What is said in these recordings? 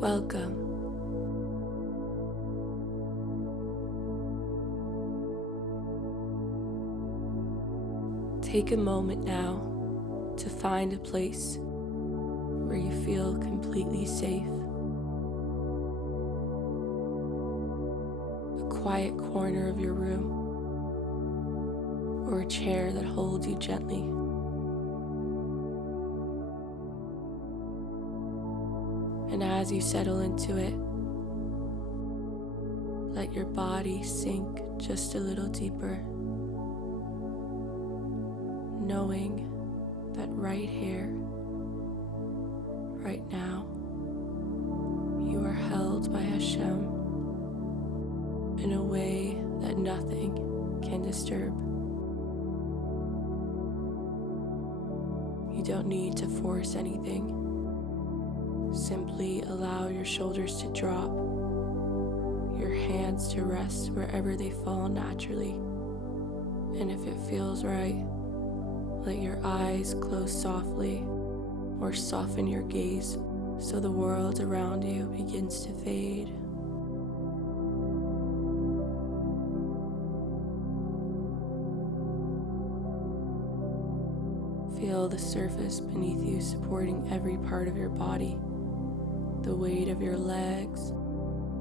Welcome. Take a moment now to find a place where you feel completely safe. A quiet corner of your room, or a chair that holds you gently. And as you settle into it, let your body sink just a little deeper, knowing that right here, right now, you are held by Hashem in a way that nothing can disturb. You don't need to force anything. Simply allow your shoulders to drop, your hands to rest wherever they fall naturally. And if it feels right, let your eyes close softly or soften your gaze so the world around you begins to fade. Feel the surface beneath you supporting every part of your body. The weight of your legs,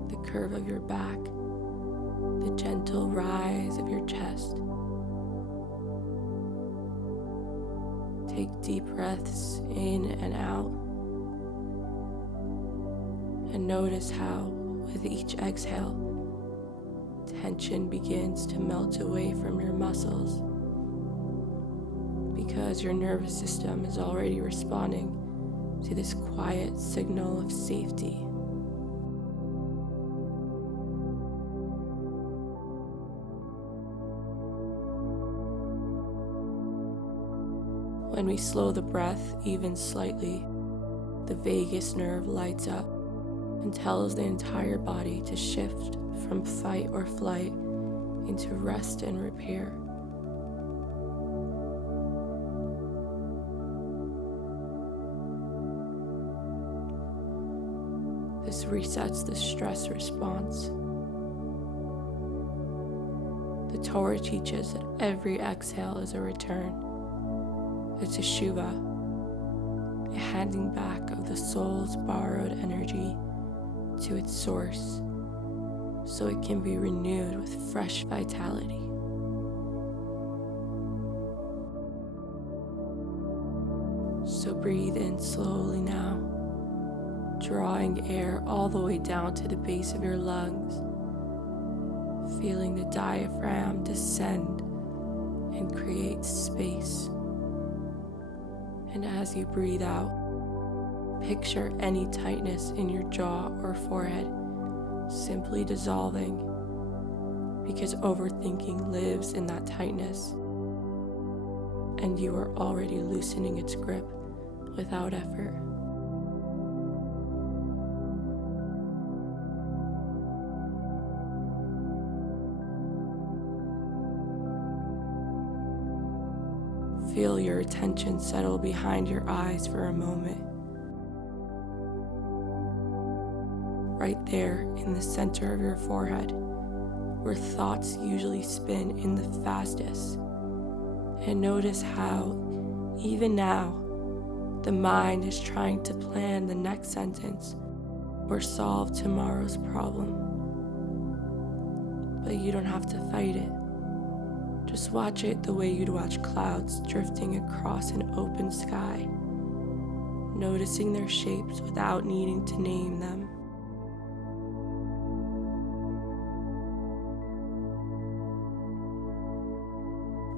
the curve of your back, the gentle rise of your chest. Take deep breaths in and out, and notice how, with each exhale, tension begins to melt away from your muscles, because your nervous system is already responding to this quiet signal of safety. When we slow the breath even slightly, the vagus nerve lights up and tells the entire body to shift from fight or flight into rest and repair. This resets the stress response. The Torah teaches that every exhale is a return, a teshuvah, a handing back of the soul's borrowed energy to its source, so it can be renewed with fresh vitality. So breathe in slowly now, drawing air all the way down to the base of your lungs, feeling the diaphragm descend and create space. And as you breathe out, picture any tightness in your jaw or forehead simply dissolving, because overthinking lives in that tightness, and you are already loosening its grip without effort. Feel your attention settle behind your eyes for a moment. Right there in the center of your forehead, where thoughts usually spin in the fastest. And notice how, even now, the mind is trying to plan the next sentence or solve tomorrow's problem. But you don't have to fight it. Just watch it the way you'd watch clouds drifting across an open sky, noticing their shapes without needing to name them.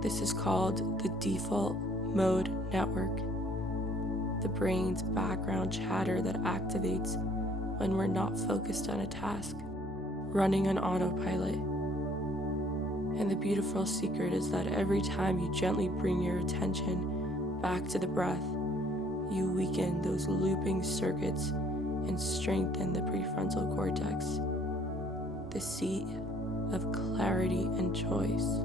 This is called the default mode network, the brain's background chatter that activates when we're not focused on a task, running on autopilot. And the beautiful secret is that every time you gently bring your attention back to the breath, you weaken those looping circuits and strengthen the prefrontal cortex, the seat of clarity and choice.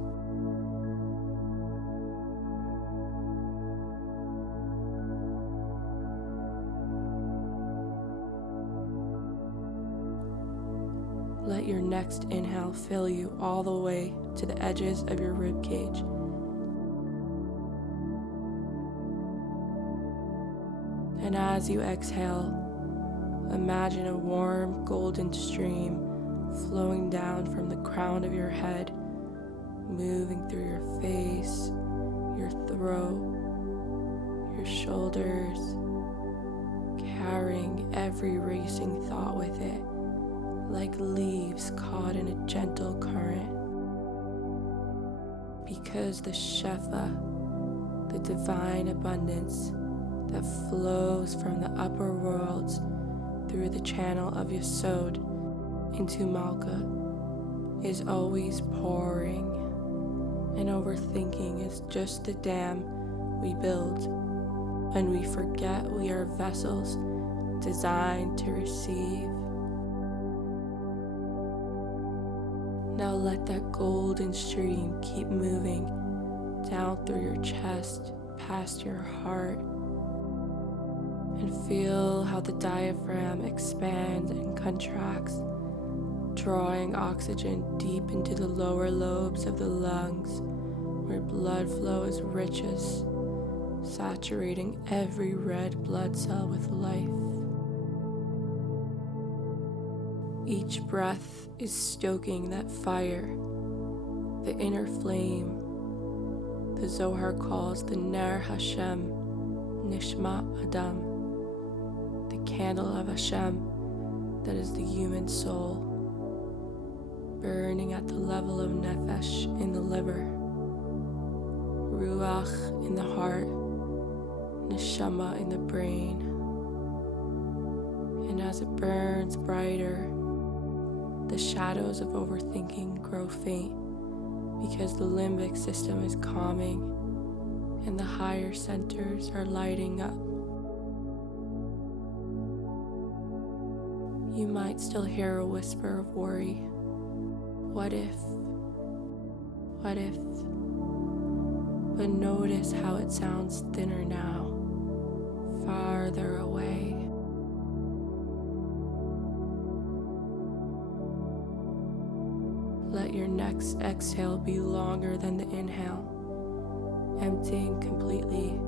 Let your next inhale fill you all the way to the edges of your rib cage. And as you exhale, imagine a warm golden stream flowing down from the crown of your head, moving through your face, your throat, your shoulders, carrying every racing thought with it, like leaves caught in a gentle current. Because the Shefa, the divine abundance that flows from the upper worlds through the channel of Yesod into Malka, is always pouring, and overthinking is just the dam we build when we forget we are vessels designed to receive. Now let that golden stream keep moving down through your chest, past your heart, and feel how the diaphragm expands and contracts, drawing oxygen deep into the lower lobes of the lungs, where blood flow is richest, saturating every red blood cell with life. Each breath is stoking that fire, the inner flame. The Zohar calls the Ner Hashem Nishma Adam, the candle of Hashem that is the human soul, burning at the level of Nefesh in the liver, Ruach in the heart, Neshama in the brain. And as it burns brighter, the shadows of overthinking grow faint because the limbic system is calming and the higher centers are lighting up. You might still hear a whisper of worry. What if? What if? But notice how it sounds thinner now, farther away. Let your next exhale be longer than the inhale, emptying completely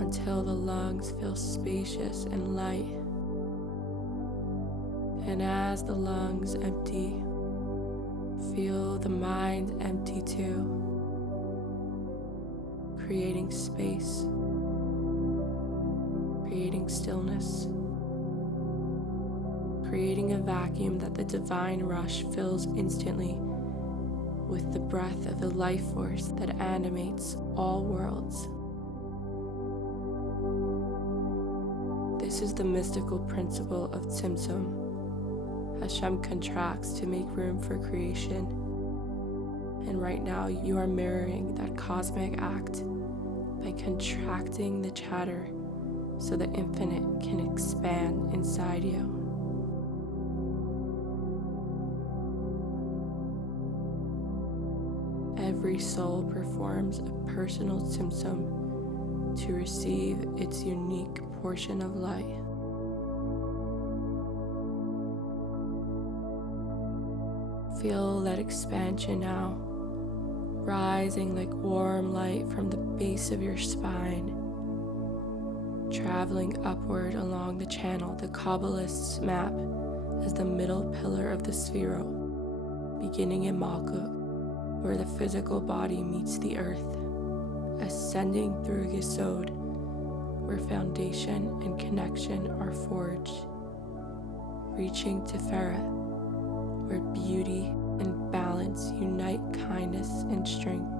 until the lungs feel spacious and light. And as the lungs empty, feel the mind empty too, creating space, creating stillness, creating a vacuum that the divine rush fills instantly with the breath of the life force that animates all worlds. This is the mystical principle of Tzimtzum. Hashem contracts to make room for creation. And right now you are mirroring that cosmic act by contracting the chatter so the infinite can expand inside you. Every soul performs a personal tzimtzum to receive its unique portion of light. Feel that expansion now, rising like warm light from the base of your spine, traveling upward along the channel the Kabbalists map as the middle pillar of the Sphero, beginning in Malkut, where the physical body meets the earth, ascending through Yesod, where foundation and connection are forged, reaching Tiferet, where beauty and balance unite kindness and strength,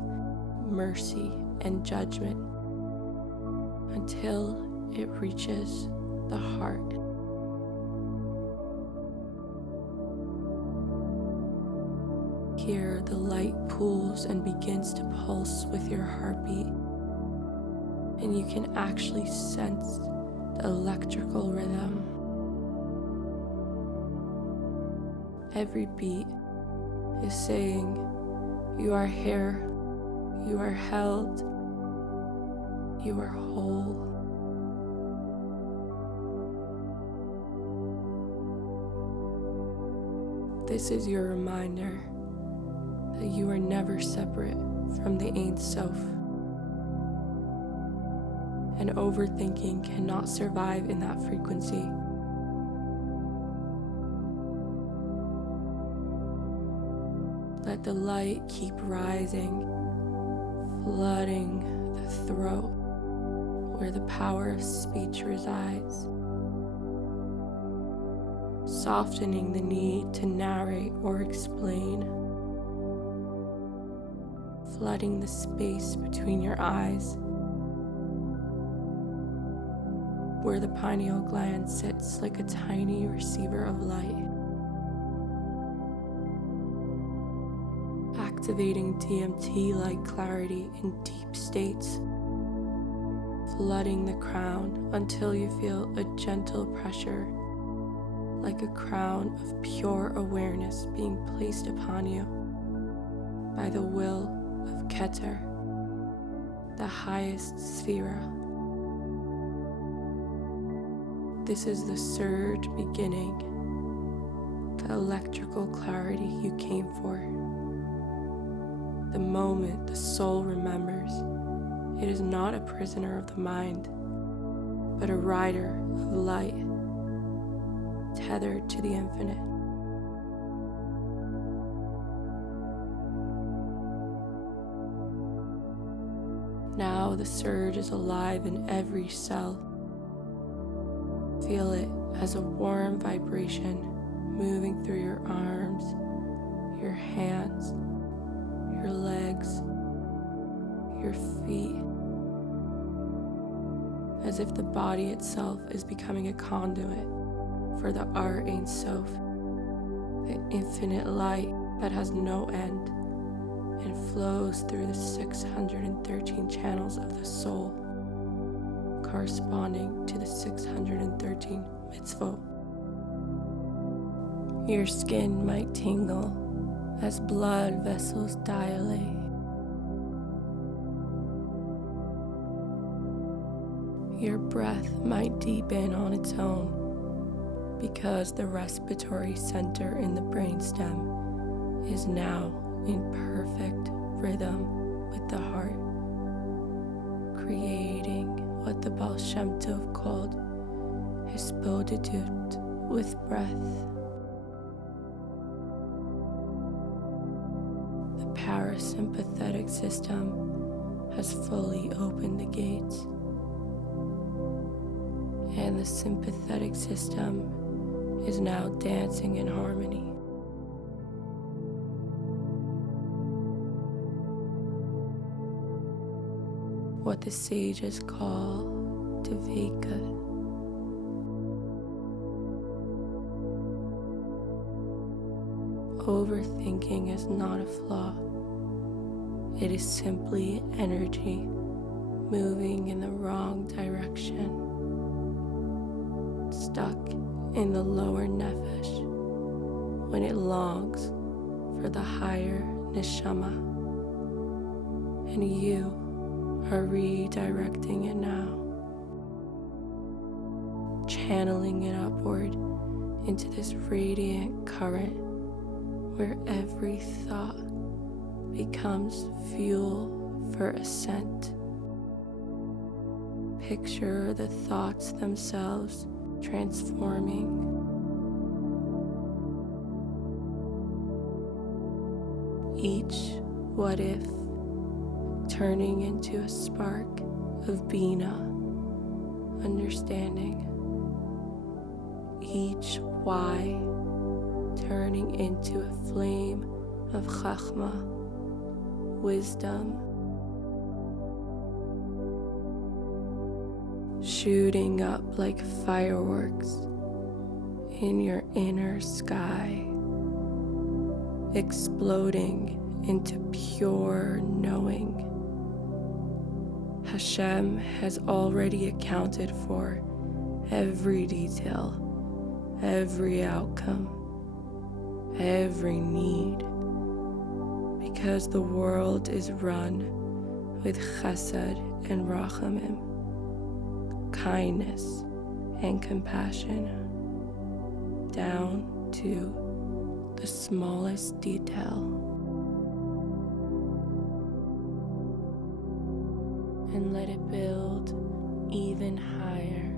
mercy and judgment, until it reaches the heart. Here, the light pools and begins to pulse with your heartbeat, and you can actually sense the electrical rhythm. Every beat is saying, you are here, you are held, you are whole. This is your reminder that you are never separate from the Ein Sof. And overthinking cannot survive in that frequency. Let the light keep rising, flooding the throat where the power of speech resides, softening the need to narrate or explain, flooding the space between your eyes, where the pineal gland sits like a tiny receiver of light, activating DMT-like clarity in deep states, flooding the crown until you feel a gentle pressure, like a crown of pure awareness being placed upon you by the will of Keter, the highest sphera. This is the surge beginning, the electrical clarity you came for. The moment the soul remembers, it is not a prisoner of the mind, but a rider of light, tethered to the infinite. Now the surge is alive in every cell. Feel it as a warm vibration moving through your arms, your hands, your legs, your feet, as if the body itself is becoming a conduit for the Ein Sof, the infinite light that has no end and flows through the 613 channels of the soul, corresponding to the 613 mitzvot. Your skin might tingle as blood vessels dilate. Your breath might deepen on its own because the respiratory center in the brainstem is now in perfect rhythm with the heart, creating what the Baal Shem Tov called hispodidut with breath. The parasympathetic system has fully opened the gates, and the sympathetic system is now dancing in harmony. What the sages call Deveka. Overthinking is not a flaw. It is simply energy moving in the wrong direction, stuck in the lower nefesh when it longs for the higher neshama. And you are redirecting it now, channeling it upward into this radiant current where every thought becomes fuel for ascent. Picture the thoughts themselves transforming. Each what if turning into a spark of Bina, understanding. Each why turning into a flame of Chachma, wisdom. Shooting up like fireworks in your inner sky, exploding into pure knowing. Hashem has already accounted for every detail, every outcome, every need, because the world is run with chesed and rachamim, kindness and compassion, down to the smallest detail, and let it build even higher,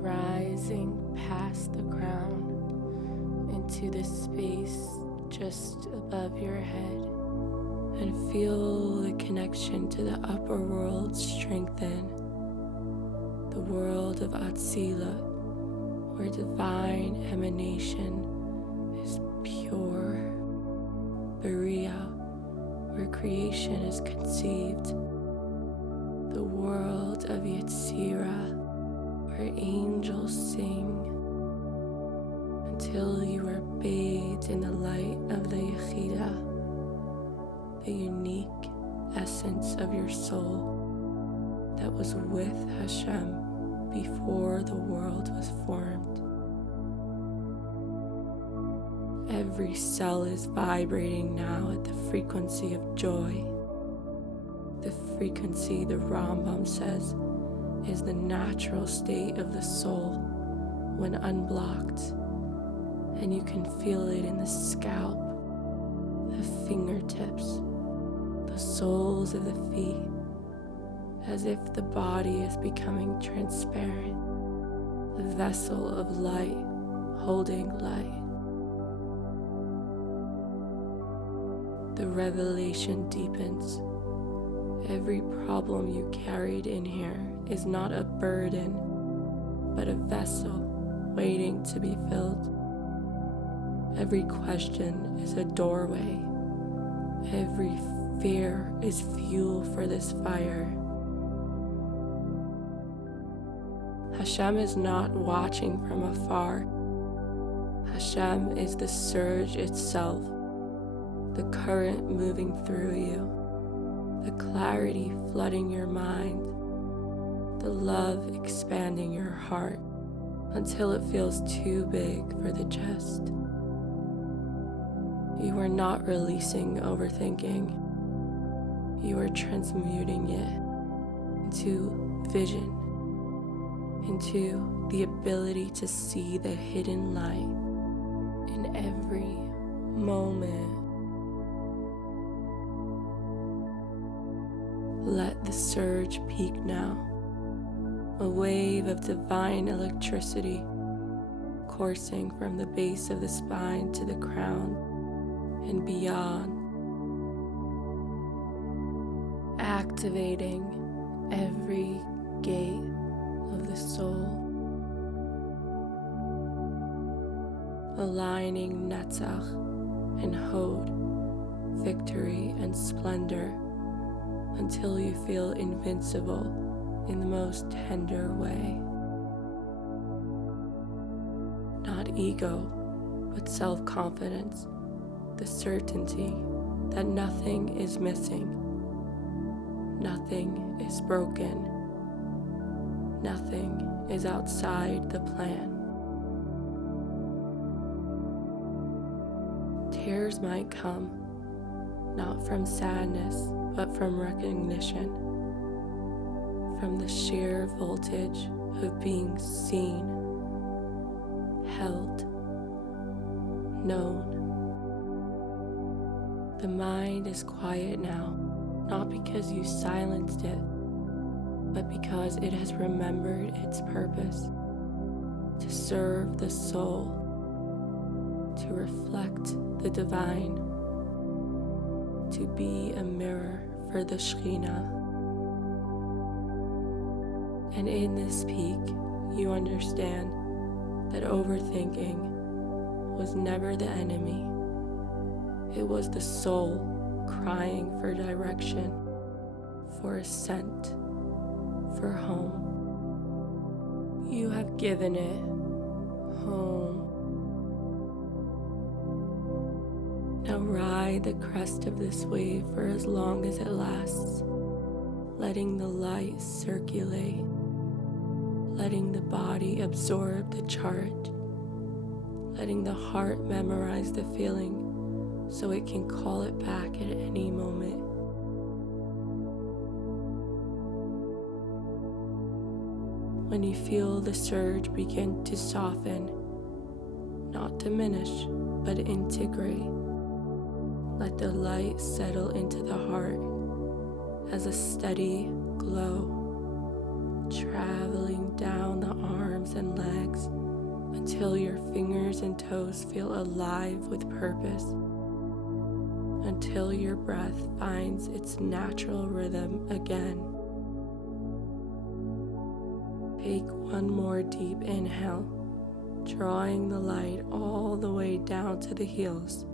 rising past the crown into the space just above your head, and feel the connection to the upper world strengthen, the world of Atzila, where divine emanation is pure, Beria, where creation is conceived, the world of Yetzirah, where angels sing, until you are bathed in the light of the Yechida, the unique essence of your soul that was with Hashem before the world was formed. Every cell is vibrating now at the frequency of joy. The frequency, the Rambam says, is the natural state of the soul when unblocked, and you can feel it in the scalp, the fingertips, the soles of the feet, as if the body is becoming transparent, the vessel of light holding light. The revelation deepens. Every problem you carried in here is not a burden, but a vessel waiting to be filled. Every question is a doorway. Every fear is fuel for this fire. Hashem is not watching from afar. Hashem is the surge itself, the current moving through you, the clarity flooding your mind, the love expanding your heart until it feels too big for the chest. You are not releasing overthinking. You are transmuting it into vision, into the ability to see the hidden light in every moment. Let the surge peak now, a wave of divine electricity coursing from the base of the spine to the crown and beyond, activating every gate of the soul, aligning Netzach and Hod, victory and splendor, until you feel invincible in the most tender way. Not ego, but self-confidence, the certainty that nothing is missing, nothing is broken, nothing is outside the plan. Tears might come, not from sadness, but from recognition, from the sheer voltage of being seen, held, known. The mind is quiet now, not because you silenced it, but because it has remembered its purpose, to serve the soul, to reflect the divine, to be a mirror for the Shekhinah. And in this peak, you understand that overthinking was never the enemy. It was the soul crying for direction, for ascent, for home. You have given it home. Now ride the crest of this wave for as long as it lasts, letting the light circulate, letting the body absorb the charge, letting the heart memorize the feeling so it can call it back at any moment. When you feel the surge begin to soften, not diminish, but integrate. Let the light settle into the heart as a steady glow, traveling down the arms and legs until your fingers and toes feel alive with purpose, until your breath finds its natural rhythm again. Take one more deep inhale, drawing the light all the way down to the heels,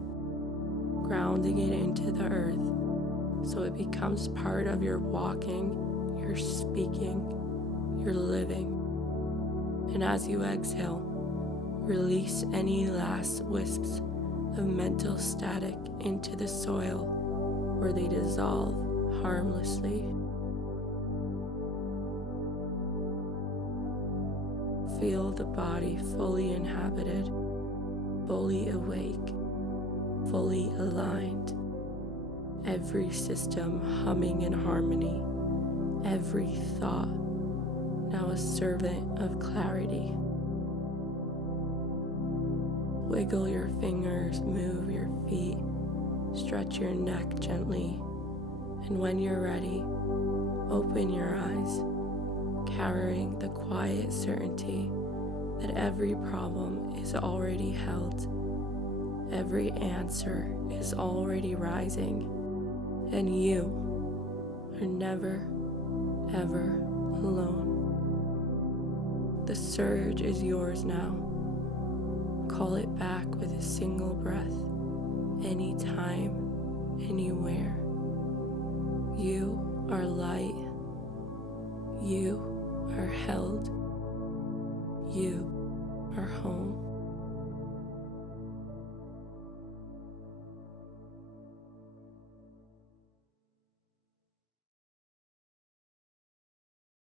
grounding it into the earth so it becomes part of your walking, your speaking, your living. And as you exhale, release any last wisps of mental static into the soil where they dissolve harmlessly. Feel the body fully inhabited, fully awake, fully aligned. Every system humming in harmony, every thought now a servant of clarity. Wiggle your fingers, move your feet, stretch your neck gently, and when you're ready, open your eyes, carrying the quiet certainty that every problem is already held, every answer is already rising, and you are never, ever alone. The surge is yours now. Call it back with a single breath, anytime, anywhere. You are light. You are held. You are home.